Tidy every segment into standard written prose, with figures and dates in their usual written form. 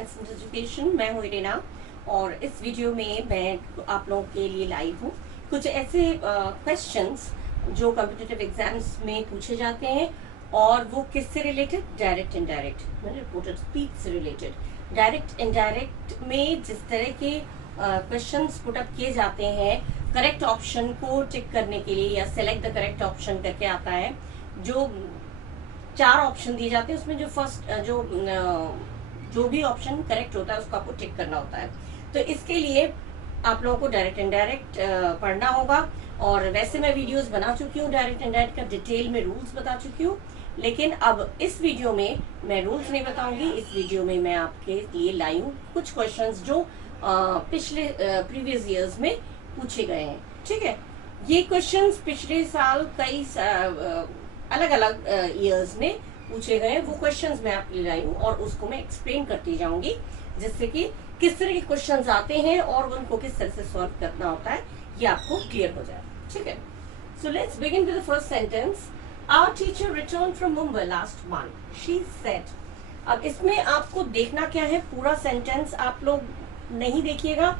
Science and education. मैं हूँ Irena और इस वीडियो में मैं आप लोगों के लिए लाई हूँ कुछ ऐसे क्वेश्चंस जो कॉम्पिटिटिव एग्जाम्स में पूछे जाते हैं और वो किससे related, direct indirect, reported speech से रिलेटेड। डायरेक्ट इनडायरेक्ट में जिस तरह के क्वेश्चंस पुट अप किए जाते हैं करेक्ट ऑप्शन को टिक करने के लिए या सिलेक्ट द करेक्ट ऑप्शन करके आता है। जो 4 ऑप्शन दिए जाते हैं उसमें जो फर्स्ट जो भी ऑप्शन करेक्ट होता है उसको आपको टिक करना होता है। तो इसके लिए आप लोगों को डायरेक्ट इनडायरेक्ट पढ़ना होगा और वैसे मैं वीडियोस बना चुकी हूँ डायरेक्ट इनडायरेक्ट का, डिटेल में रूल्स बता चुकी हूँ, लेकिन अब इस वीडियो में मैं रूल्स नहीं बताऊंगी। इस वीडियो में मैं आपके लिए लाई हूँ कुछ क्वेश्चंस जो पिछले प्रीवियस ईयर्स में पूछे गए हैं। ठीक है, ये क्वेश्चंस पिछले साल कई अलग अलग ईयर्स में पूछे गए वो क्वेश्चंस मैं आपके लिए लाई हूँ और उसको मैं एक्सप्लेन करती जाऊंगी, जिससे कि किस तरह के क्वेश्चंस आते हैं और उनको किस तरह से सॉल्व करना होता है ये आपको क्लियर हो जाए। ठीक है, so let's begin with the first sentence. Our teacher return from Mumbai last month, she said. अब इसमें आपको देखना क्या है, पूरा सेंटेंस आप लोग नहीं देखिएगा,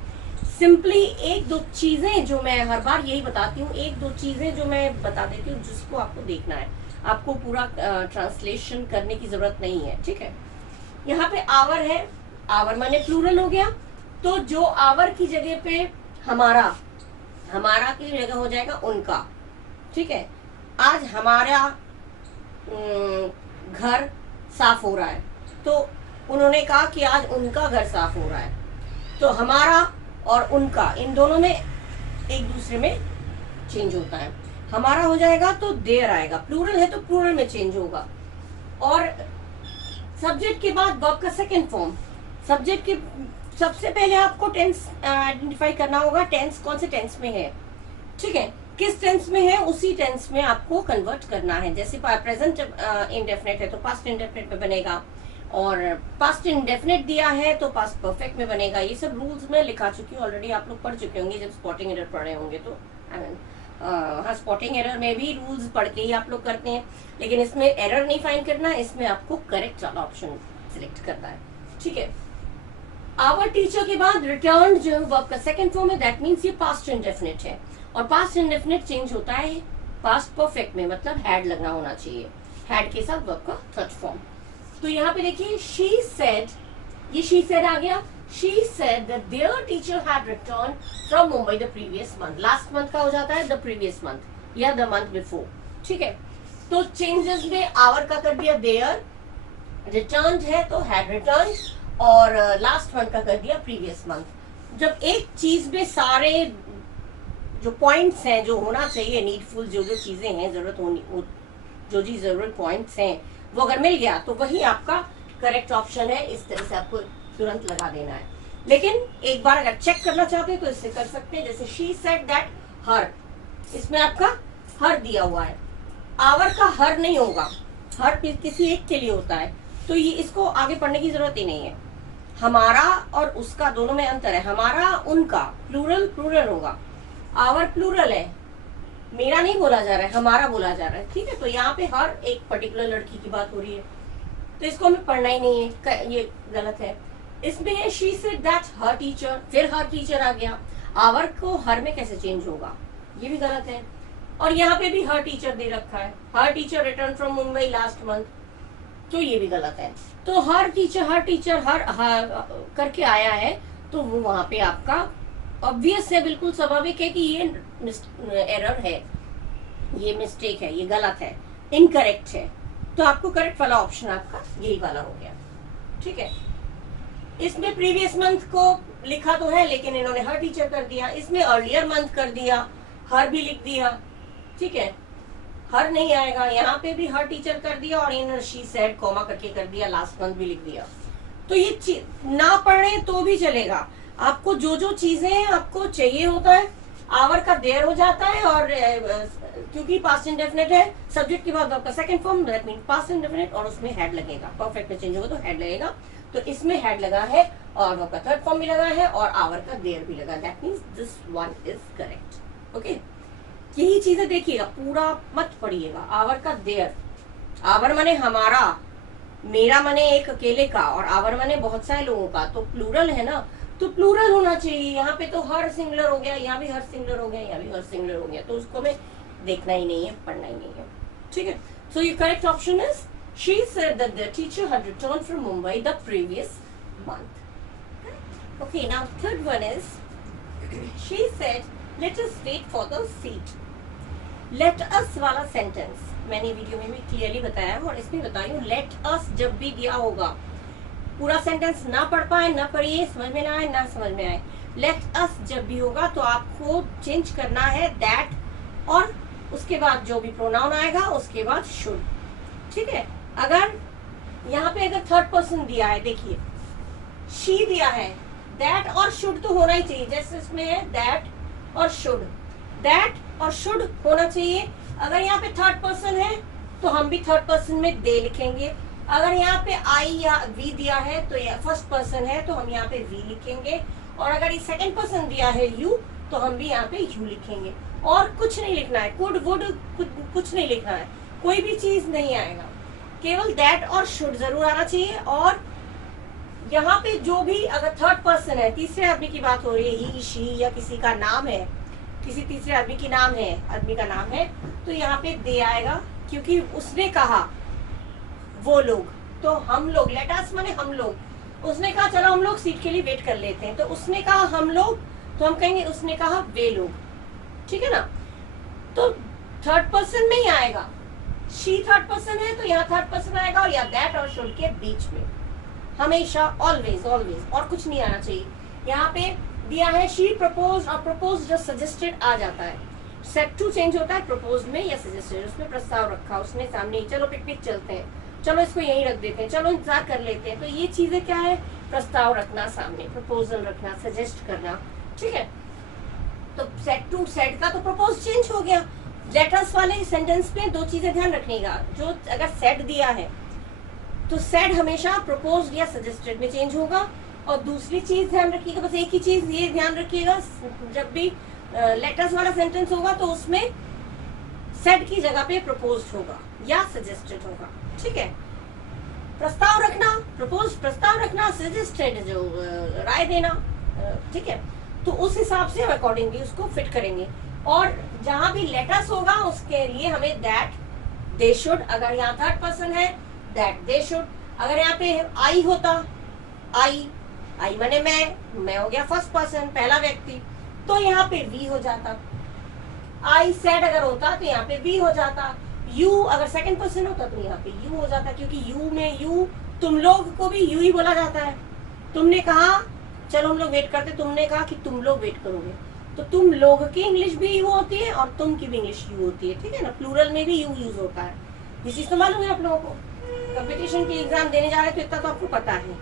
सिंपली एक दो चीजें जो मैं हर बार यही बताती हूँ, एक दो चीजें जो मैं बता देती हूँ जिसको आपको देखना है। आपको पूरा ट्रांसलेशन करने की जरूरत नहीं है। ठीक है, यहाँ पे आवर है, आवर माने प्लूरल हो गया, तो जो आवर की जगह पे हमारा, हमारा की जगह हो जाएगा उनका। ठीक है, आज हमारा घर साफ हो रहा है, तो उन्होंने कहा कि आज उनका घर साफ हो रहा है, तो हमारा और उनका इन दोनों में एक दूसरे में चेंज होता है। हमारा हो जाएगा तो देयर आएगा, प्लूरल है तो प्लूरल में चेंज होगा। और सब्जेक्ट के बाद वर्ब का सेकंड फॉर्म। सब्जेक्ट के सबसे पहले आपको टेंस आइडेंटिफाई करना होगा, टेंस कौन से टेंस में है। ठीक है, किस टेंस में है उसी टेंस में आपको कन्वर्ट करना है। जैसे प्रेजेंट इंडेफिनिट है तो पास्ट इंडेफिनिट में बनेगा, और पास्ट इंडेफिनिट दिया है तो पास्ट परफेक्ट में बनेगा। ये सब रूल्स में लिखा चुकी हूँ, ऑलरेडी आप लोग पढ़ चुके होंगे जब स्पॉटिंग एरर पढ़े होंगे तो। हाँ, स्पॉटिंग एरर में भी रूल्स पढ़ के ही आप लोग करते हैं, लेकिन इसमें एरर नहीं फाइंड करना, इसमें आपको करेक्ट वाला ऑप्शन सिलेक्ट करना है। ठीक है, आवर टीचर के बाद रिटर्न जो है वर्ब का सेकंड फॉर्म है, दैट मींस ये पास्ट इंडेफिनिट है, और पास्ट इंडेफिनिट चेंज होता है पास्ट परफेक्ट में, मतलब हैड लगना होना चाहिए, हैड के साथ वर्ब का थर्ड फॉर्म। तो यहाँ पे देखिए शी सेड, ये शी सेड आ गया। She said that there teacher had return from Mumbai the previous month. Last month का हो जाता है द प्रीवियस मंथ या द मंथ बिफोर। ठीक है, तो चेंजेस में आवर का कर दिया देयर, रिटर्न है तो हैड रिटर्न, और लास्ट मंथ का कर दिया प्रीवियस मंथ। जब एक चीज में सारे जो पॉइंट्स हैं जो होना चाहिए नीडफुल, जो जो चीजें हैं जरूरत होनी, जो जी जरूरत पॉइंट्स हैं वो अगर मिल गया तो वही आपका करेक्ट ऑप्शन है। इस तरह से आपको तुरंत लगा देना है, लेकिन एक बार अगर चेक करना चाहते हैं तो इससे कर सकते हैं। जैसे शी सेड दैट हर, इसमें आपका हर दिया हुआ है, आवर का हर नहीं होगा, हर किसी एक के लिए होता है, तो ये इसको आगे पढ़ने की जरूरत ही नहीं है। हमारा और उसका दोनों में अंतर है, हमारा उनका प्लूरल प्लूरल होगा, आवर प्लूरल है, मेरा नहीं बोला जा रहा है, हमारा बोला जा रहा है। ठीक है, तो यहाँ पे हर एक पर्टिकुलर लड़की की बात हो रही है, तो इसको हमें पढ़ना ही नहीं है, ये गलत है। इसमें she said that her teacher, फिर हर टीचर आ गया, आवर को हर में कैसे चेंज होगा, ये भी गलत है। और यहाँ पे भी हर टीचर दे रखा है, हर teacher return from Mumbai last month, तो ये भी गलत है। तो हर टीचर हर करके आया है, तो वो वहां पे आपका ऑब्वियस है, बिल्कुल स्वाभाविक है कि ये एरर है, ये मिस्टेक है, ये गलत है, इनकरेक्ट है। तो आपको करेक्ट वाला ऑप्शन आपका यही वाला हो गया। ठीक है, इसमें प्रीवियस मंथ को लिखा तो है लेकिन इन्होंने हर टीचर कर दिया, इसमें अर्लियर मंथ कर दिया, हर भी लिख दिया। ठीक है, हर नहीं आएगा, यहाँ पे भी हर टीचर कर दिया और इन शी सेड कॉमा करके कर दिया, लास्ट मंथ भी लिख दिया। तो ये ना पढ़े तो भी चलेगा, आपको जो जो चीजें आपको चाहिए होता है, आवर का देयर हो जाता है, और क्योंकि पास्ट इंडेफिनिट है, सब्जेक्ट के बाद आपका second form, that mean past indefinite, और उसमें हैड लगेगा, परफेक्ट में चेंज होगा तो हैड लगेगा, तो इसमें हैड लगा है और आपका थर्ड फॉर्म भी लगा है और आवर का देयर भी लगा, that means this one is correct. Okay, यही चीजें देखिएगा, पूरा मत पढ़िएगा। आवर का देयर, आवर माने हमारा, मेरा मने एक अकेले का और आवर मने बहुत सारे लोगों का, तो प्लूरल है ना, तो प्लूरल होना चाहिए। यहाँ पे तो हर सिंगुलर हो गया, यहाँ भी हर सिंगुलर हो गया, यहाँ भी हर सिंगुलर हो गया, तो उसको हमें देखना ही नहीं है, पढ़ना ही नहीं है, ठीक है। So your correct option is she said that the teacher had returned from Mumbai the previous month. Okay, now third one is she said let us wait for the seat. Let us वाला sentence मैंने video में भी clearly बताया है और इसमें बता रही हूँ। लेट अस जब भी दिया होगा, पूरा सेंटेंस ना पढ़ पाए, ना पढ़िए, समझ में ना आए, ना समझ में आए, लेट अस जब भी होगा तो आपको चेंज करना है दैट, और उसके बाद जो भी प्रोनाउन आएगा उसके बाद शुड, ठीक है। अगर यहाँ पे अगर थर्ड पर्सन दिया है, देखिए शी दिया है, दैट और शुड तो होना ही चाहिए, जैसे इसमें है दैट और शुड, दैट और शुड होना चाहिए। अगर यहाँ पे थर्ड पर्सन है तो हम भी थर्ड पर्सन में दे लिखेंगे। अगर यहाँ पे आई या वी दिया है तो या फर्स्ट पर्सन है तो हम यहाँ पे वी लिखेंगे, और अगर ये सेकंड पर्सन दिया है यू तो हम भी यहाँ पे यू लिखेंगे, और कुछ नहीं लिखना है, कुड वुड कुछ नहीं लिखना है, कोई भी चीज नहीं आएगा, केवल दैट और शुड जरूर आना चाहिए। और यहाँ पे जो भी अगर थर्ड पर्सन है, तीसरे आदमी की बात हो रही है, ही शी या किसी का नाम है, किसी तीसरे आदमी की नाम है, आदमी का नाम है, तो यहाँ पे दे आएगा, क्योंकि उसने कहा वो लोग, तो हम लोग, लेट अस माने हम लोग, उसने कहा चलो हम लोग सीट के लिए वेट कर लेते हैं, तो उसने कहा हम लोग, तो हम कहेंगे उसने कहा वे लोग, ठीक है ना। तो थर्ड पर्सन में ही आएगा, शी थर्ड पर्सन है तो यहाँ थर्ड पर्सन आएगा, और या दैट और शुड के बीच में हमेशा, ऑलवेज ऑलवेज, और कुछ नहीं आना चाहिए। यहाँ पे दिया है शी प्रपोज, और प्रपोज जो सजेस्टेड आ जाता है, सेट टू चेंज होता है प्रपोज में या सजेस्टेड, उसमें प्रस्ताव रखा उसने सामने, चलो पिकनिक चलते हैं, चलो इसको यहीं रख देते हैं, चलो इंतजार कर लेते हैं, तो ये चीजें क्या है, प्रस्ताव रखना सामने, प्रपोजल रखना, सजेस्ट करना, ठीक है। तो सेट टू सेट का तो प्रपोज चेंज हो गया। लेटर्स वाले सेंटेंस में दो चीजें ध्यान रखनेगा, जो अगर सेट दिया है तो सेट हमेशा प्रपोज या सजेस्टेड में चेंज होगा, और दूसरी चीज ध्यान रखिएगा, बस एक ही चीज ये ध्यान रखिएगा, जब भी लेटर्स वाला सेंटेंस होगा तो उसमें सेट की जगह पे प्रपोज्ड होगा या सजेस्टेड होगा, ठीक है। प्रस्ताव रखना, प्रपोज प्रस्ताव रखना, सजेस्टेड जो राय देना, ठीक है, तो उस हिसाब से हम अकॉर्डिंगली उसको फिट करेंगे। और जहां भी लेटर्स होगा उसके लिए हमें दैट, दे शुड, अगर यहाँ थर्ड पर्सन है दैट दे शुड, अगर यहाँ पे आई होता, आई आई माने मैं हो गया फर्स्ट पर्सन, पहला व्यक्ति, तो यहाँ पे वी हो जाता। आई सेड अगर होता तो यहाँ पे वी हो जाता। यू अगर सेकंड पर्सन होता तो यहाँ पे यू हो जाता, क्योंकि यू में यू, तुम लोग को भी यू ही बोला जाता है। तुमने कहा चलो हम लोग वेट करते, तुमने कहा कि तुम लोग वेट करोगे, तो तुम लोग की इंग्लिश भी यू होती है और तुम की भी इंग्लिश यू होती है, ठीक है ना। प्लूरल में भी यू यूज होता है, ये चीज तो मालूम है आप लोगों को, कंपटीशन की एग्जाम देने जा रहे हैं तो इतना तो आपको पता है।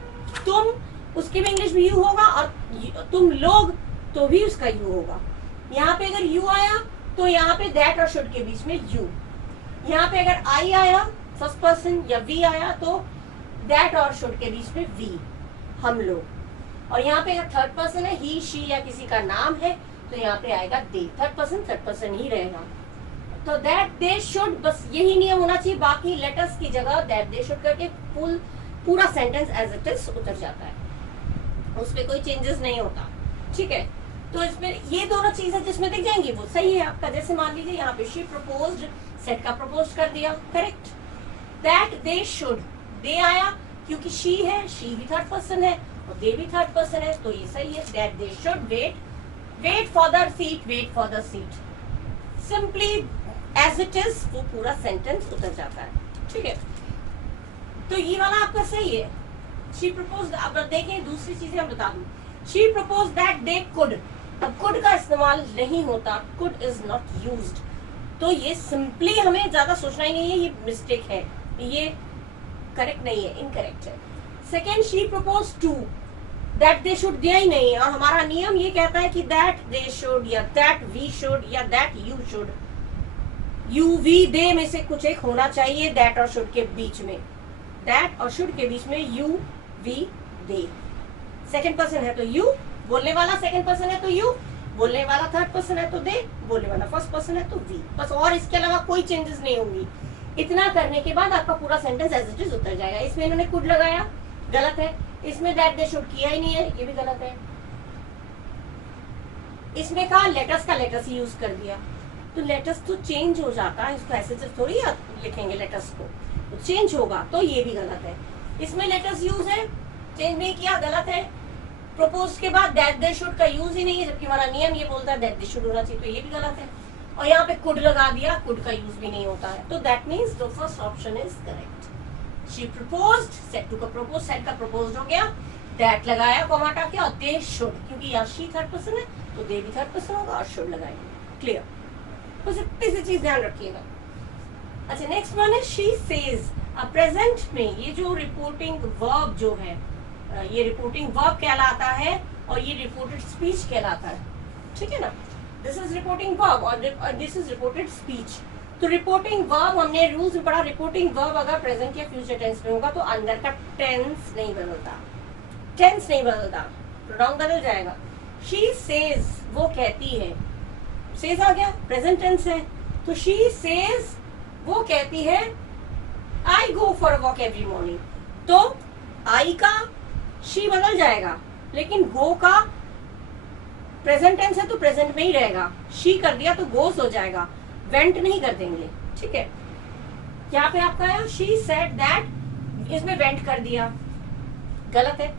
तुम उसकी भी इंग्लिश भी यू होगा, और तुम लोग तो भी उसका यू होगा। यहाँ पे अगर यू आया तो यहाँ पे दैट और शुड के बीच में यू, यहाँ पे अगर आई आया फर्स्ट पर्सन या वी आया तो दैट और शुड के बीच में वी, हम लोग। और यहाँ पे अगर थर्ड पर्सन है, ही शी या किसी का नाम है, तो यहाँ पे आएगा दे, थर्ड पर्सन ही रहेगा। तो दैट दे शुड, बस यही नियम होना चाहिए, बाकी लेटर्स की जगह दैट दे शुड करके पूरा सेंटेंस एज इट इज उतर जाता है, उसमें कोई चेंजेस नहीं होता, ठीक है। तो इसमें ये दोनों चीजें जिसमें दिख जाएंगी वो सही है आपका। जैसे मान लीजिए यहाँ पे शी प्रपोज्ड, सेट का प्रपोज कर दिया, करेक्ट। दैट दे शुड, दे आया क्योंकि शी है, शी भी थर्ड पर्सन है और दे भी थर्ड पर्सन है, तो ये सही है। That they should wait for the seat, wait for the seat, simply as it is वो पूरा सेंटेंस उतर जाता है, ठीक है। तो ये वाला आपका सही है। शी प्रपोज्ड, अब देखें दूसरी चीजें हम बता दूं। She proposed that they could, अब कुड का इस्तेमाल नहीं होता, कुड इज नॉट यूज्ड, तो ये सिंपली हमें ज्यादा सोचना ही नहीं है, ये मिस्टेक है, ये करेक्ट नहीं है, इनकरेक्ट है। Second, she propose to, that they should दिया ही नहीं है, और हमारा नियम ये कहता है कि दैट दे शुड या दैट वी शुड या that you should, you we they में से कुछ एक होना चाहिए दैट और शुड के बीच में, दैट और शुड के बीच में you we they. Second person है तो यू, बोलने वाला सेकंड पर्सन है तो यू, बोलने वाला थर्ड पर्सन है तो दे, बोलने वाला फर्स्ट पर्सन है तो वी, बस। और इसके अलावा कोई चेंजेस नहीं होंगी। इतना करने के बाद आपका पूरा सेंटेंस एज इट इज उतर जाएगा। इसमें इन्होंने कुड लगाया, गलत है। इसमें दैट दे शुड किया ही नहीं है, ये भी गलत है। इसमें कहा लेटस का लेटस यूज कर दिया, तो लेटस तो चेंज हो जाता है, इसको ऐसे सिर्फ थोड़ी आप लिखेंगे लेटस को, तो चेंज होगा, तो ये भी गलत है। इसमें लेटस यूज है, चेंज नहीं किया, गलत है। प्रपोज के बाद दैट दे शुड का यूज ही नहीं है, जबकि हमारा नियम ये बोलता है दैट दे शुड होना चाहिए, तो ये भी गलत है। और यहाँ पे कुड लगा दिया, कुड का यूज भी नहीं होता है, तो that means the first option is correct. She proposed, said to का प्रपोज, सेड का प्रपोज हो गया, दैट लगाया कॉमा हटा के, और दे शुड, क्योंकि यहाँ शी थर्ड पर्सन है तो दे भी थर्ड पर्सन होगा और शुड लगाएंगे। क्लियर? तो इतनी सी चीज ध्यान रखिएगा। अच्छा, नेक्स्ट वन है शी सेज। अब प्रेजेंट में ये जो रिपोर्टिंग वर्ब जो है, ये रिपोर्टिंग वर्ब कहलाता है और ये रिपोर्टेड स्पीच कहलाता है, ठीक है ना। दिस इज रिपोर्टिंग वर्ब और दिस इज रिपोर्टेड स्पीच। तो रिपोर्टिंग वर्ब हमने रूल्स में पढ़ा, रिपोर्टिंग वर्ब अगर प्रेजेंट या फ्यूचर टेंस में होगा तो अंदर का टेंस नहीं बदलता, टेंस नहीं बदलता, प्रोनाउन बदल जाएगा। शी सेज, वो कहती है, सेज आ गया, प्रेजेंट टेंस है, तो शी सेज वो कहती है I go for a walk every morning, तो आई का शी बदल जाएगा, लेकिन गो का प्रेजेंट टेंस है तो प्रेजेंट में ही रहेगा, शी कर दिया तो गोस हो जाएगा, वेंट नहीं कर देंगे, ठीक है। यहाँ पे आपका है शी सेड दैट, इसमें वेंट कर दिया, गलत है।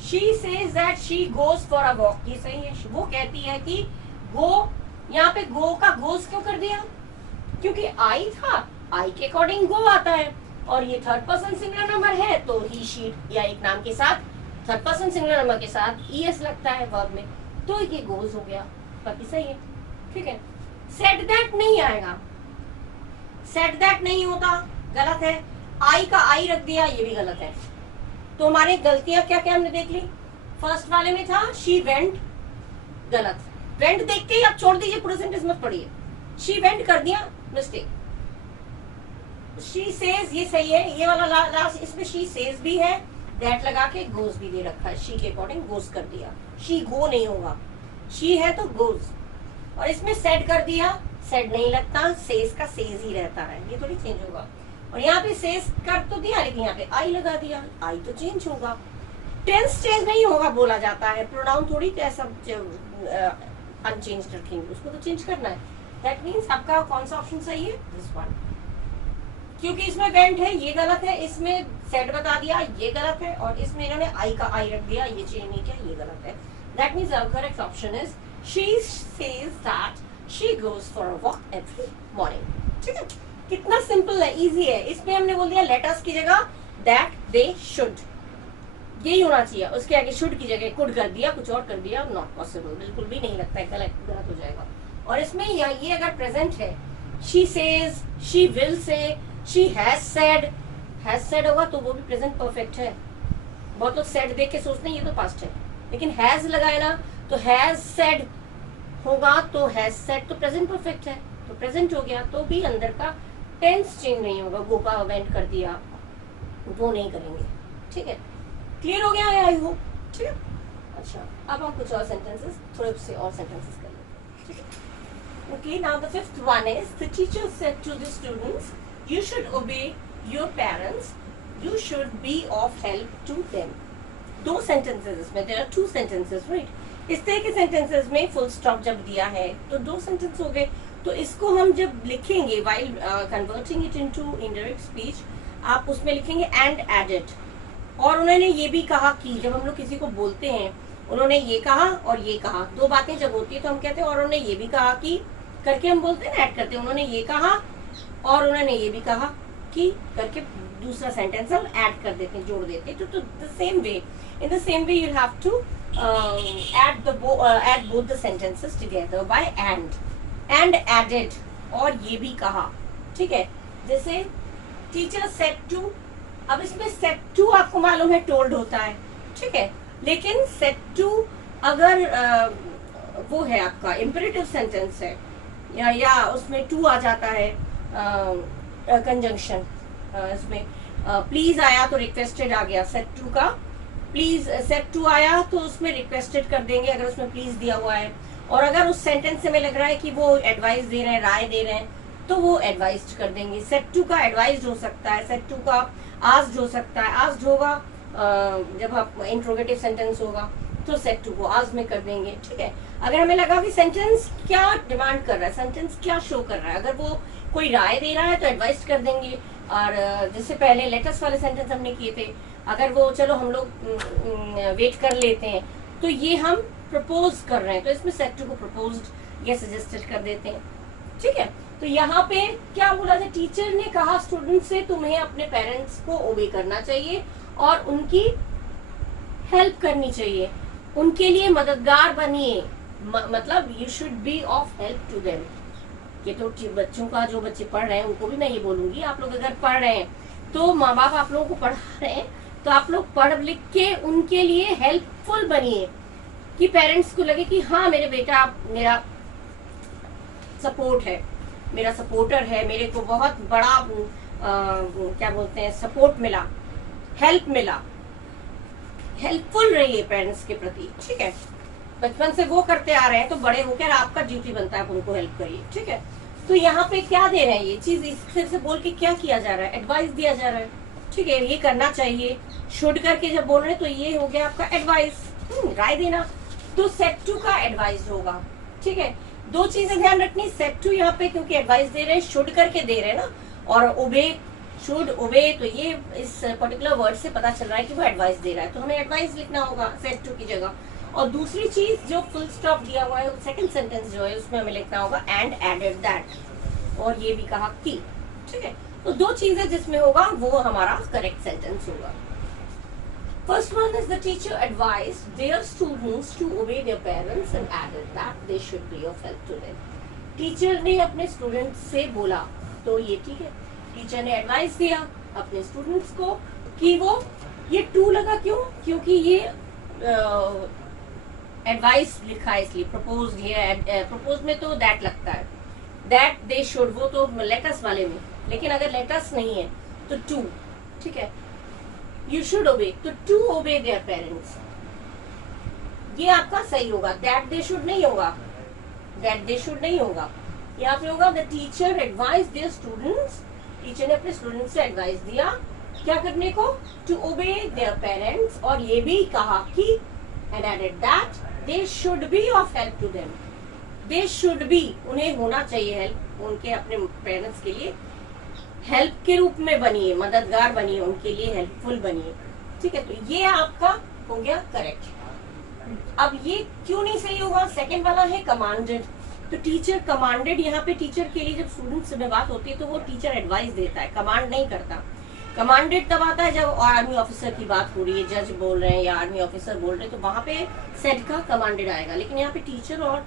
She says that she goes for a walk, ये सही है। वो कहती है कि गो, यहाँ पे गो का गोस क्यों कर दिया, क्योंकि आई था, आई के अकॉर्डिंग गो आता है, और ये थर्ड पर्सन सिंगुलर नंबर है तो ही शी या एक नाम के साथ थर्ड पर्सन सिंगुलर नंबर के साथ ईएस लगता है वर्ब में, तो ये गोज हो गया, बाकी सही है, ठीक है। सेड दैट नहीं आएगा, सेड दैट नहीं होता, गलत है। आई का आई रख दिया, ये भी गलत है। तो हमारे गलतियां क्या क्या हमने देख ली। फर्स्ट वाले में था शी वेंट, गलत, वेंट देख के ही आप छोड़ दीजिए, पूरा सेंटेंस मत पढ़िए, शी वेंट कर दिया, मिस्टेक। शी सेज, ये सही है, ये वाला लास्ट, इसमें शी सेज भी है, दैट लगा के गोज भी दे रखा है, शी के अकॉर्डिंग गोज कर दिया, शी गो नहीं होगा, शी है तो गोज। और इसमें सेड कर दिया, सेड नहीं लगता, सेज का सेज ही रहता है, ये थोड़ी चेंज होगा। और यहाँ पे सेज कर तो दिया, लेकिन यहाँ पे आई लगा दिया, आई तो चेंज होगा, टेंस चेंज नहीं होगा बोला जाता है, प्रोनाउन थोड़ी ऐसा अनचेंज रखेंगे, उसको तो चेंज करना है। दैट मीन्स आपका कौन सा ऑप्शन सही है, दिस वन, क्योंकि इसमें वेंट है, ये गलत है, इसमें सेड बता दिया, ये गलत है, और इसमें इन्होंने आई का आई रख दिया, ये चेंज नहीं किया, ये गलत है। That means our correct option is she says that she goes for a walk every morning, ठीक है। कितना सिंपल है, इजी है। इसमें हमने बोल दिया लेट अस की जगह दैट दे शुड, यही होना चाहिए, उसके आगे शुड की जगह कुड कर दिया, कुछ और कर दिया, नॉट पॉसिबल, बिल्कुल भी नहीं लगता है, गलत गलत हो जाएगा। और इसमें ये अगर प्रेजेंट है, she says, she will say, she has said होगा तो वो भी प्रेजेंट परफेक्ट है। बहुत लोग सेड देख के सोचते हैं ये तो पास्ट है, लेकिन हैज लगाए ना, तो हैज सेड होगा, तो हैज सेड तो प्रेजेंट परफेक्ट है, तो प्रेजेंट हो गया, तो भी अंदर का टेंस चेंज नहीं होगा, गो का वेंट कर दिया, वो नहीं करेंगे, ठीक है। क्लियर हो गया है, आई होप, ठीक है। अच्छा, अब हम कुछ और सेंटेंसेस, थोड़े से और सेंटेंसेस कर लेते हैं, ठीक है। Okay, now the fifth one is the teacher said to the students, you should obey your parents, you should be of help to them. दो sentences इसमें, there are two sentences, right? इस तरह के sentences में full stop जब दिया है तो दो sentence हो गए, तो इसको हम जब लिखेंगे while converting it into indirect speech, आप उसमें लिखेंगे and added। और उन्होंने ये भी कहा कि, जब हम लोग किसी को बोलते हैं, उन्होंने ये कहा और ये कहा, दो बातें जब होती है तो हम कहते हैं और उन्होंने ये भी कहा कि करके हम बोलते हैं, ऐड करते हैं, उन्होंने ये कहा और उन्होंने ये भी कहा कि करके दूसरा सेंटेंस हम ऐड कर देते हैं, जोड़ देते हैं। तो the same way, in the same way you have to add both the sentences together by and added, और ये भी कहा, ठीक है। जैसे टीचर सेड टू, अब इसमें सेड टू आपको मालूम है टोल्ड होता है, ठीक है, लेकिन सेड टू अगर वो है आपका इम्पेरेटिव सेंटेंस है, या उसमें टू आ जाता है कंजंक्शन, इसमें प्लीज आया तो रिक्वेस्टेड आ गया, सेट टू का प्लीज, सेट टू आया तो उसमें रिक्वेस्टेड कर देंगे अगर उसमें प्लीज दिया हुआ है। और अगर उस सेंटेंस से हमें लग रहा है कि वो एडवाइस दे रहे हैं, राय दे रहे हैं, तो वो एडवाइज्ड कर देंगे। सेट टू का एडवाइज्ड हो सकता है, सेट टू का आस्क्ड हो सकता है। आस्क्ड होगा जब आप इंट्रोगेटिव सेंटेंस होगा तो सेट टू को आस्क्ड में कर देंगे, ठीक है। अगर हमें लगा कि सेंटेंस क्या डिमांड कर रहा है, सेंटेंस क्या शो कर रहा है, अगर वो कोई राय दे रहा है तो एडवाइस कर देंगे। और जैसे पहले लेटेस्ट वाले सेंटेंस हमने किए थे, अगर वो चलो हम लोग वेट कर लेते हैं, तो ये हम प्रपोज कर रहे हैं, तो इसमें सेट टू को प्रपोज्ड या सजेस्टेड कर देते हैं, ठीक है। तो यहाँ पे क्या बोला था, टीचर ने कहा स्टूडेंट से तुम्हें अपने पेरेंट्स को ओबे करना चाहिए और उनकी हेल्प करनी चाहिए, उनके लिए मददगार बनिए, मतलब you should be of help to them. ये तो बच्चों का, जो बच्चे पढ़ रहे हैं उनको भी मैं ये बोलूंगी, आप लोग अगर पढ़ रहे हैं तो माँ बाप आप लोगों को पढ़ा रहे हैं तो आप लोग पढ़ लिख के उनके लिए हेल्पफुल बनिए, कि पेरेंट्स को लगे कि हाँ मेरे बेटा मेरा सपोर्ट है, मेरा सपोर्टर है, मेरे को बहुत बड़ा क्या बोलते हैं सपोर्ट मिला, हेल्प मिला। हेल्पफुल रहिए पेरेंट्स के प्रति, ठीक है। बचपन से वो करते आ रहे हैं तो बड़े होकर आपका ड्यूटी बनता है आप उनको हेल्प करिए, ठीक है। तो यहाँ पे क्या दे रहे हैं, ये चीज इस तरह से बोल के क्या किया जा रहा है, एडवाइस दिया जा रहा है, ठीक है। ये करना चाहिए, शुड करके जब बोल रहे हैं तो ये हो गया आपका एडवाइस, राय देना। तो सेट टू का एडवाइस होगा, ठीक है। दो चीजें ध्यान रखनी, सेट टू यहाँ पे क्योंकि एडवाइस दे रहे हैं, शुड करके दे रहे हैं ना, और ओबे, शुड, ओबे, तो ये इस पर्टिकुलर वर्ड से पता चल रहा है कि वो एडवाइस दे रहा है, तो हमें एडवाइस लिखना होगा सेट टू की जगह। और दूसरी चीज जो फुल स्टॉप दिया हुआ है सेकंड सेंटेंस जो है उसमें हमें लिखना होगा एंड एडेड दैट, और ये भी कहा कि, ठीक है। तो दो चीजें जिसमें होगा वो हमारा करेक्ट सेंटेंस होगा। First one is the teacher advised their students to obey their parents and added that they should be of help to them. Teacher ने अपने स्टूडेंट्स से बोला, तो ये ठीक है, टीचर ने एडवाइस दिया अपने स्टूडेंट्स को कि वो, ये टू लगा क्यों, क्योंकि ये एडवाइस लिखा है इसलिए, प्रपोज ये प्रपोज में तो दैट लगता है, दैट दे शुड, वो तो लेटस वाले में, लेकिन अगर लेटस नहीं है तो टू, ठीक है। यू शुड ओबे, तो टू ओबे देयर पेरेंट्स, ये आपका सही होगा। दैट दे शुड नहीं होगा, दैट दे शुड नहीं होगा, यहाँ पे होगा the teacher advise their students, teacher ने अपने स्टूडेंट्स से एडवाइस दिया क्या करने को, टू ओबे देयर पेरेंट्स, और ये भी कहा कि and added that they should be of help to them, they should be, उन्हें होना चाहिए हेल्प, उनके अपने पेरेंट्स के लिए हेल्प के रूप में बनिए, मददगार बनिए, उनके लिए हेल्पफुल बनिए, ठीक है। तो ये आपका हो गया करेक्ट। अब ये क्यों नहीं सही होगा, सेकंड वाला है कमांडेड, तो टीचर कमांडेड, यहाँ पे टीचर के लिए जब स्टूडेंट्स से बात होती है तो वो टीचर एडवाइस देता है, कमांड नहीं करता। कमांडेड तब आता है जब आर्मी ऑफिसर की बात हो रही है, जज बोल रहे हैं या आर्मी ऑफिसर बोल रहे हैं, तो वहां पे सेड का कमांडेड आएगा, लेकिन यहाँ पे टीचर और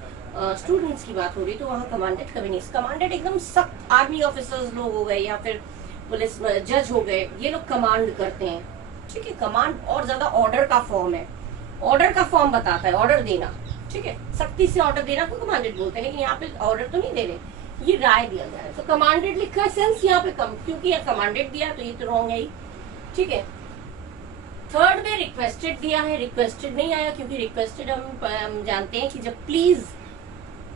स्टूडेंट्स की बात हो रही है तो वहाँ कमांडेड कभी नहीं। कमांडेड एकदम सख्त आर्मी ऑफिसर्स लोग हो गए या फिर पुलिस जज हो गए, ये लोग कमांड करते हैं, ठीक है। कमांड और ज्यादा ऑर्डर का फॉर्म है, ऑर्डर का फॉर्म बताता है, ऑर्डर देना, ठीक है, सख्ती से ऑर्डर देना को कमांडेड बोलते हैं, लेकिन यहाँ पे ऑर्डर तो नहीं दे रहे, ये राय दिया जा रहा है। तो कमांडेड लिखा है सेंस यहाँ पे कम, क्योंकि यहाँ कमांडेड दिया तो ये तो रॉन्ग है ही, ठीक है। थर्ड में रिक्वेस्टेड दिया है, रिक्वेस्टेड नहीं आया क्योंकि रिक्वेस्टेड हम जानते हैं कि जब प्लीज,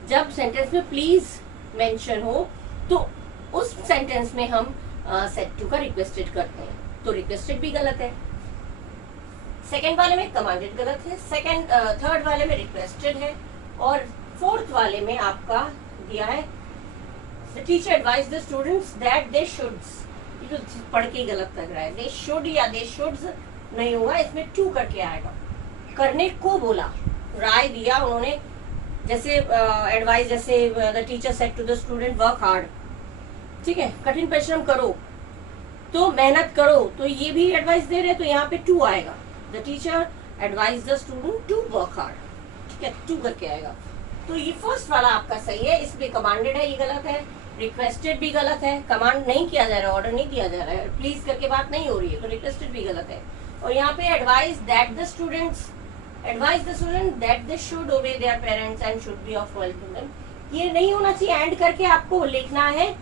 जब सेंटेंस में प्लीज मेंशन हो तो उस सेंटेंस में हम सेट टू का रिक्वेस्टेड करते हैं, तो रिक्वेस्टेड भी गलत है। सेकंड वाले में कमांडेड गलत है, सेकंड थर्ड वाले में रिक्वेस्टेड है, और फोर्थ वाले में आपका दिया है the teacher advise the students that they should, ये तो पढ़ के ही गलत लग रहा है, दे शुड या दे शुड्स नहीं होगा, इसमें टू करके आएगा। करने को बोला, राय दिया उन्होंने, जैसे एडवाइस, जैसे the teacher said to the student work hard, ठीक है, कठिन परिश्रम करो, तो मेहनत करो, तो ये भी एडवाइस दे रहे, तो यहाँ पे टू आएगा, the teacher advise the student to work hard, ठीक है, टू करके आएगा। तो ये फर्स्ट वाला आपका सही है, इसमें कमांडेड है ये गलत है, रिक्वेस्टेड भी गलत है, कमांड नहीं किया जा रहा है, ऑर्डर नहीं दिया जा रहा है, प्लीज करके बात नहीं हो रही है, तो रिक्वेस्टेड भी गलत है। और यहाँ पे advise that the students, advise the student that they should obey their parents and should be of help to them, ये नहीं होना चाहिए, एंड करके आपको लिखना है,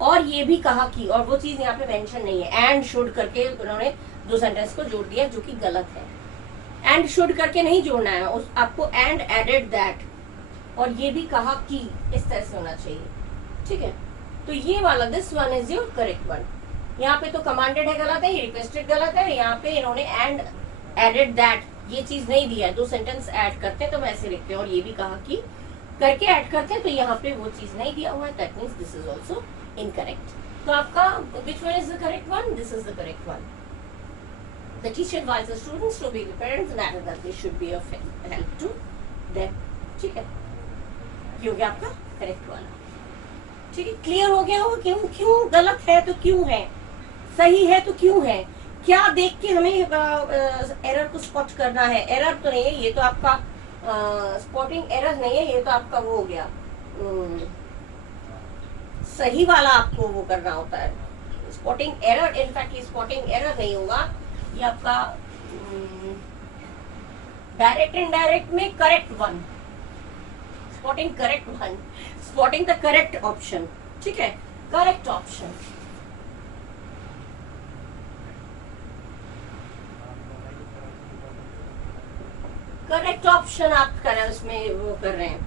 और ये भी कहा कि, और वो चीज यहाँ पे मेंशन नहीं है, एंड शुड करके उन्होंने दो सेंटेंस को जोड़ दिया जो कि गलत है। एंड शुड करके नहीं जोड़ना है, उस आपको एंड एडेड दैट, और ये भी कहा कि, इस तरह से होना चाहिए, ठीक है। तो ये वाला this one is your correct one. यहाँ पे तो कमांडेड है गलत है, ये रिक्वेस्टेड गलत है, यहाँ पे इन्होंने एंड एडेड दैट ये चीज नहीं दिया है। दो सेंटेंस ऐड करते हैं तो वैसे लिखते हैं, और ये भी कहा कि करके ऐड करते हैं, तो यहाँ पे वो चीज नहीं दिया हुआ है, that means this is also incorrect. तो आपका which one is the correct one? This is the correct one. The teacher advises students to be the parents and that they should be of help to them। ठीक है, ये हो गया आपका correct वाला। ठीक है, क्लियर हो गया होगा क्यों क्यों गलत है तो क्यों है, सही है तो क्यों है, क्या देख के हमें एरर को स्पॉट करना है। एरर तो नहीं है ये, तो आपका स्पॉटिंग एरर नहीं है, ये तो आपका वो हो गया सही वाला, आपको वो करना होता है स्पॉटिंग एरर। इनफैक्ट ये स्पॉटिंग एरर नहीं होगा, ये आपका डायरेक्ट इनडायरेक्ट में correct one, spotting correct one, spotting the correct option. ठीक है, करेक्ट ऑप्शन। करेक्ट ऑप्शन आप कर उसमें वो कर रहे हैं,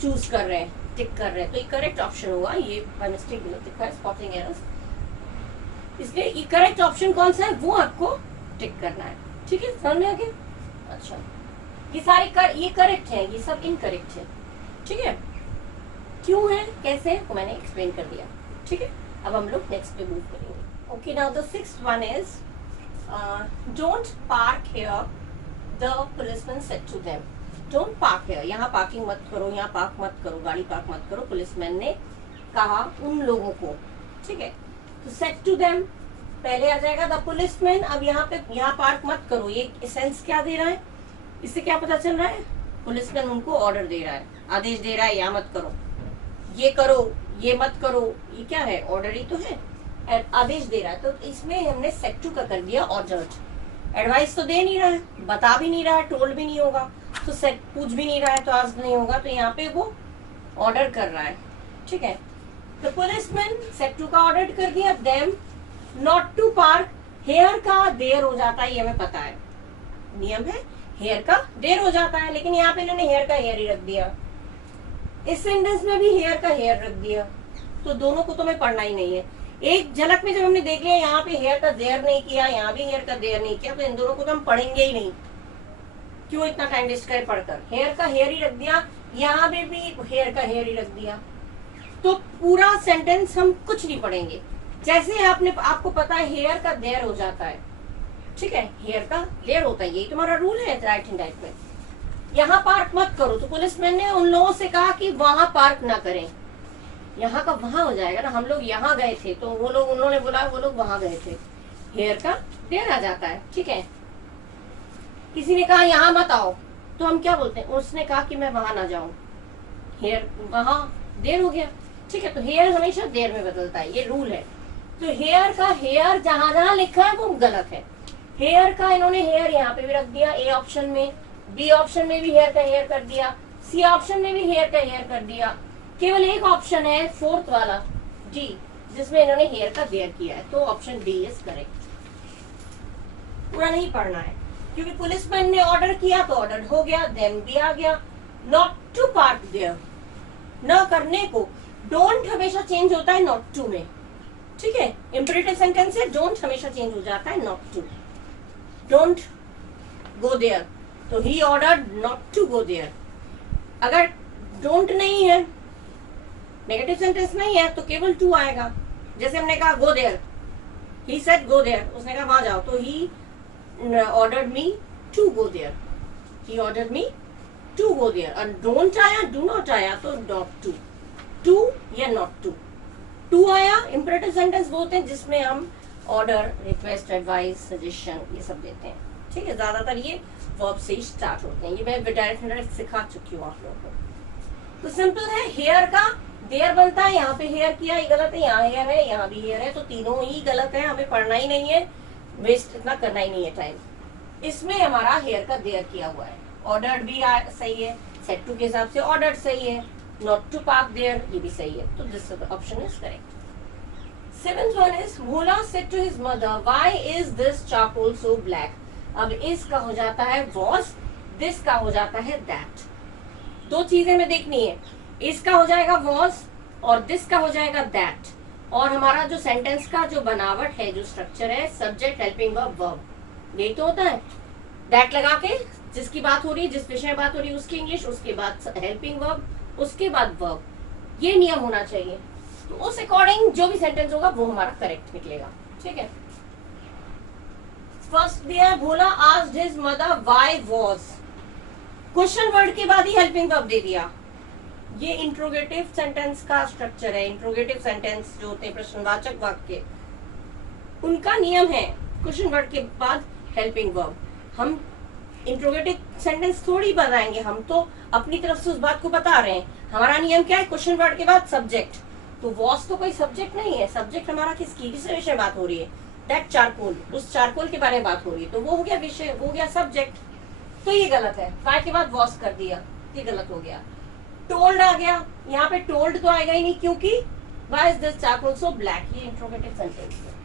चूज कर रहे हैं, टिक कर रहे हैं, तो ये करेक्ट ऑप्शन होगा। ये बाय मिस्टेक लिखा है स्पॉटिंग एरर्स, इसलिए ये करेक्ट ऑप्शन कौन सा है वो आपको टिक करना है। ठीक है, समझ में आ गया? अच्छा, ये सारे ये करेक्ट है, ये सब इनकरेक्ट है। ठीक है, क्यों है कैसे है मैंने एक्सप्लेन कर दिया। ठीक है, अब हम लोग नेक्स्ट पे मूव करेंगे। Okay, now the sixth one is don't park here, the policeman said to them. Don't park here, यहाँ पार्किंग मत करो, यहाँ पार्क मत करो, गाड़ी पार्क मत करो, पुलिसमैन ने कहा उन लोगों को। ठीक है, तो सेड टू देम पहले आ जाएगा द पुलिसमैन। अब यहाँ पे यहाँ पार्क मत करो, ये सेंस क्या दे रहा है, इससे क्या पता चल रहा है? पुलिसमैन उनको ऑर्डर दे रहा है, आदेश दे रहा है, यहाँ मत करो, ये करो, ये मत करो। ये क्या है? ऑर्डर ही तो है, आदेश दे रहा है। तो इसमें हमने सेड टू का कर दिया ऑर्डर्ड। एडवाइस तो दे नहीं रहा है, बता भी नहीं रहा है, टोल्ड भी नहीं होगा, तो सेड पूछ भी नहीं रहा है, तो आस्क नहीं होगा, तो यहाँ पे वो ऑर्डर कर रहा है। ठीक है, तो पुलिसमैन सेड टू का ऑर्डर कर दिया, them not to park here का देर हो जाता है, ये हमें पता है, नियम है हेयर का देर हो जाता है, लेकिन यहाँ पे इन्होंने हेयर का हेयर ही रख दिया, इस सेंटेंस में भी हेयर का हेयर रख दिया, तो दोनों को तो हमें पढ़ना ही नहीं है। एक झलक में जब हमने देख लिया यहाँ पे हेयर का देर नहीं किया, यहाँ भी हेयर का देर नहीं किया, तो इन दोनों को तो हम पढ़ेंगे ही नहीं, क्यों इतना टाइम वेस्ट करें पढ़कर। हेयर का हेयर ही रख दिया, यहाँ पे भी हेयर का हेयर ही रख दिया, तो पूरा सेंटेंस हम कुछ नहीं पढ़ेंगे। जैसे आपको पता है हेयर का देर हो जाता है, ठीक है, हेयर का देर होता है, यही तुम्हारा रूल है राइट एंड राइट में। यहाँ पार्क मत करो, तो पुलिसमैन ने उन लोगों से कहा कि वहां पार्क ना करें, यहाँ का वहां हो जाएगा ना, हम लोग यहाँ गए थे, तो वो लोग उन्होंने बोला वो लोग वहां गए थे, हेयर का देर आ जाता है। ठीक है, किसी ने कहा यहाँ मत आओ, तो हम क्या बोलते हैं, उसने कहा कि मैं वहां ना जाऊं, हेयर वहां देर हो गया। ठीक है, तो हेयर हमेशा देर में बदलता है, ये रूल है। तो हेयर का हेयर जहां जहां लिखा है वो गलत है। हेयर का इन्होंने हेयर यहाँ पे भी रख दिया, ए ऑप्शन में, बी ऑप्शन में भी हेयर का हेयर कर दिया, सी ऑप्शन में भी हेयर का हेयर कर दिया, केवल एक ऑप्शन है फोर्थ वाला डी जिसमें इन्होंने हेयर का देयर किया है, तो ऑप्शन डी इज करेक्ट। पूरा नहीं पढ़ना है, क्योंकि पुलिसमैन ने ऑर्डर किया तो ऑर्डर हो गया, देम भी आ गया। नॉट टू पार्क देयर, न करने को, डोंट हमेशा चेंज होता है नॉट टू में। ठीक है, इंपरेटिव सेंटेंस है, डोंट हमेशा चेंज हो जाता है not to. Don't go there, तो he ordered not to go there. अगर डोंट नहीं है, नेगेटिव सेंटेंस नहीं है, तो केवल टू आएगा। जैसे हमने कहा go there, he said go there, उसने कहा वहां जाओ, तो he ordered me to go there, he ordered me to go there. और डोंट आया, डू नॉट आया, तो नॉट टू, टू या नॉट टू। टू आया इंपरेटिव सेंटेंस बोलते हैं जिसमें हम ऑर्डर, रिक्वेस्ट, एडवाइस, सजेशन ये सब देते हैं। ठीक है, ज्यादातर ये वर्ब से ही स्टार्ट होते हैं, ये मैं डायरेक्ट डायरेक्ट सिखा चुकी हूँ आप लोगों को। तो सिंपल है, हेयर का देयर बनता है, यहाँ पे हेयर किया, ये गलत है, यहाँ हेयर है, यहाँ भी हेयर है, तो तीनों ही गलत है, हमें पढ़ना ही नहीं है, वेस्ट इतना करना ही नहीं है टाइम। इसमें हमारा हेयर का देयर किया हुआ है, ऑर्डर्ड भी सही है, सेड टू के हिसाब से ऑर्डर्ड सही है, नॉट टू पार्क देयर ये भी सही है, तो this option is correct. Seventh one is Bhola said to his mother why is this charcoal so black. अब इस का हो जाता है वॉज, दिस का हो जाता है दैट। दो चीजें हमें देखनी है, इसका हो जाएगा वॉज, और दिस का हो जाएगा दैट, और हमारा जो सेंटेंस का जो बनावट है, जो स्ट्रक्चर है, सब्जेक्ट हेल्पिंग वर्ब वर्ब, यही तो होता है। दैट लगा के जिसकी बात हो रही है, जिस विषय में बात हो रही है उसकी इंग्लिश, उसके बाद हेल्पिंग वर्ब, उसके बाद वर्ब, ये नियम होना चाहिए। तो उस अकॉर्डिंग जो भी सेंटेंस होगा वो हमारा करेक्ट निकलेगा। ठीक है, फर्स्ट दिया Bhola asked his mother why was, question word के बाद ही हेल्पिंग वर्ब दे दिया। ये इंट्रोगेटिव सेंटेंस का स्ट्रक्चर है। इंट्रोगेटिव सेंटेंस जो होते हैं प्रश्नवाचक वाक्य, उनका नियम है क्वेश्चन वर्ड के बाद हेल्पिंग वर्ब। हम इंट्रोगेटिव सेंटेंस थोड़ी बताएंगे, हम तो अपनी तरफ से उस बात को बता रहे हैं। हमारा नियम क्या है, क्वेश्चन वर्ड के बाद सब्जेक्ट। तो वॉस तो कोई सब्जेक्ट नहीं है, सब्जेक्ट हमारा किस विषय बात हो रही है, दैट चारकोल, उस चारकोल के बारे में बात हो रही है, तो वो हो गया विषय, वो हो गया सब्जेक्ट। तो ये गलत है, वाई के बाद वॉस कर दिया, ये गलत हो गया। टोल्ड आ गया, यहाँ पे टोल्ड तो आएगा ही नहीं, क्योंकि why is this charcoal so black, ये इंट्रोगेटिव सेंटेंस है।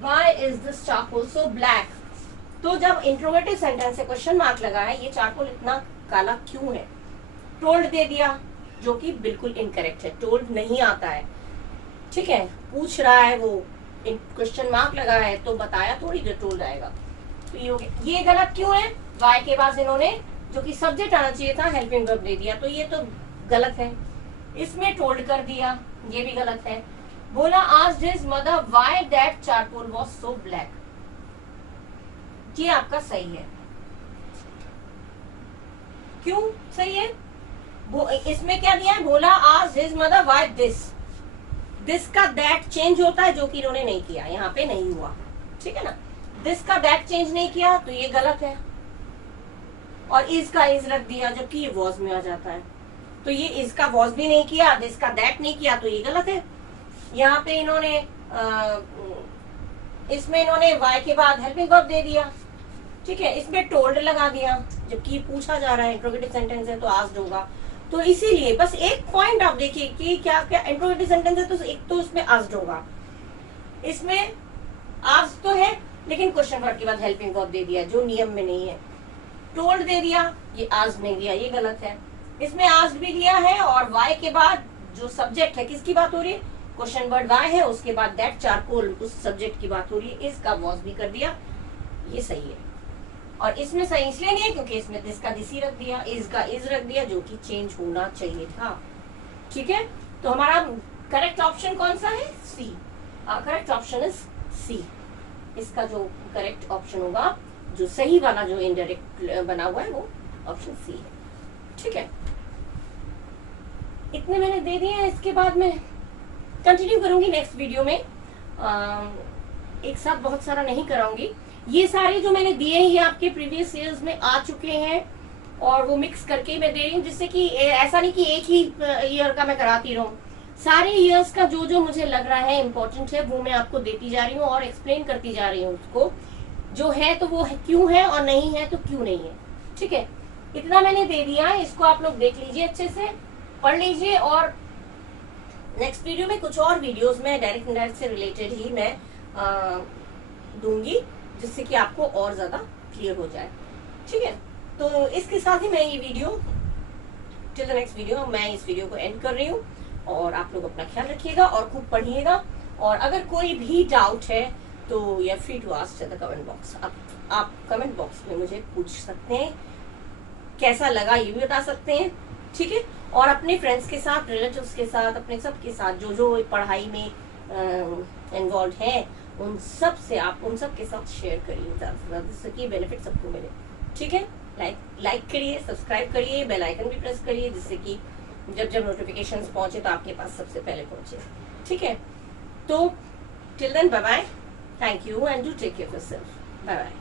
Why is this charcoal so black, तो जब इंट्रोगेटिव सेंटेंस से क्वेश्चन मार्क लगा है, ये चारकोल इतना काला क्यों है। टोल्ड दे दिया, जो कि बिल्कुल इनकरेक्ट है, टोल्ड नहीं आता है। ठीक है, पूछ रहा है वो, क्वेश्चन मार्क लगा है, तो बताया थोड़ी जो टोल्ड आएगा। तो ये हो गया, ये गलत क्यों है, वाई के बाद इन्होंने जो कि सब्जेक्ट आना चाहिए था हेल्पिंग वर्ब दे दिया, तो ये तो गलत है। इसमें टोल्ड कर दिया, ये भी गलत है। बोला asked his mother why that charcoal was so black, ये आपका सही है। क्यों सही है, इसमें क्या दिया है, बोला asked his mother why this, this का दैट चेंज होता है, जो कि इन्होंने नहीं किया, यहाँ पे नहीं हुआ। ठीक है ना, दिस का दैट चेंज नहीं किया, तो ये गलत है। और इज का इज रख दिया, जबकि ये वॉज में आ जाता है, तो ये इज का वॉज भी नहीं किया, दिस का दैट नहीं किया, तो ये गलत है। यहाँ पे इन्होंने इसमें इन्होंने वाई के बाद हेल्पिंग वर्ब दे दिया। ठीक है, इसमें टोल्ड लगा दिया, जबकि पूछा जा रहा है, इंट्रोगेटिव सेंटेंस है तो आस्क्ड होगा। तो इसीलिए बस एक पॉइंट आप देखिए कि क्या क्या इंट्रोगेटिव सेंटेंस है, तो एक तो इसमें आस्क्ड होगा, इसमें आस्क्ड तो है लेकिन क्वेश्चन वर्ड के बाद हेल्पिंग वर्ब दे दिया, जो नियम में नहीं है। टोल्ड दे दिया, ये आस्क्ड नहीं दिया, ये गलत है। इसमें आस्क्ड भी दिया है, और वाई के बाद जो सब्जेक्ट है, किसकी बात हो रही है, क्वेश्चन वर्ड वाई है, उसके बाद दैट चारकोल, उस सब्जेक्ट की बात हो रही है, इसका वॉज भी कर दिया, ये सही है। और इसमें सही इसलिए नहीं है क्योंकि इसमें दिस का दिस ही रख दिया, इज का इज रख दिया, जो कि चेंज होना चाहिए था। ठीक है, तो हमारा करेक्ट ऑप्शन कौन सा है, C. Correct option is C. इसका जो करेक्ट ऑप्शन होगा, जो सही वाला जो इनडायरेक्ट बना हुआ है, वो ऑप्शन सी है। ठीक है, इतने मैंने दे दिए हैं। इसके बाद मैं कंटिन्यू करूंगी नेक्स्ट वीडियो में, एक साथ बहुत सारा नहीं कराऊंगी। ये सारे जो मैंने दिए हैं ये आपके प्रीवियस ईयर्स में आ चुके हैं, और वो मिक्स करके मैं दे रही हूँ, जिससे कि ऐसा नहीं कि एक ही ईयर का मैं कराती रहूं। सारे ईयर्स का जो जो मुझे लग रहा है इम्पोर्टेंट है, वो मैं आपको देती जा रही हूँ और एक्सप्लेन करती जा रही हूँ उसको, जो है तो वो है, क्यों है, और नहीं है तो क्यों नहीं है। ठीक है, इतना मैंने दे दिया है, इसको आप लोग देख लीजिए, अच्छे से पढ़ लीजिए, और नेक्स्ट वीडियो में कुछ और वीडियोस में डायरेक्ट इनडायरेक्ट से रिलेटेड ही मैं दूंगी, जिससे कि आपको और ज्यादा क्लियर हो जाए। ठीक है, तो इसके साथ ही मैं ये video till the next video, मैं इस वीडियो को एंड कर रही हूँ, और आप लोग अपना ख्याल रखिएगा और खूब पढ़िएगा। और अगर कोई भी डाउट है तो you are free to ask in the comment box. आप कमेंट बॉक्स में मुझे पूछ सकते हैं, कैसा लगा ये भी बता सकते हैं। ठीक है, और अपने फ्रेंड्स के साथ, रिलेटिव्स के साथ, अपने सबके साथ जो पढ़ाई में इन्वॉल्व है, उन सब से आप उन सब के साथ शेयर करिए ज़्यादा से ज़्यादा, जिससे कि बेनिफिट सबको मिले। ठीक है, लाइक करिए, सब्सक्राइब करिए, बेल आइकन भी प्रेस करिए, जिससे कि जब जब नोटिफिकेशंस पहुंचे तो आपके पास सबसे पहले पहुंचे। ठीक है, तो till then bye bye, thank you and do take care of yourself, bye bye.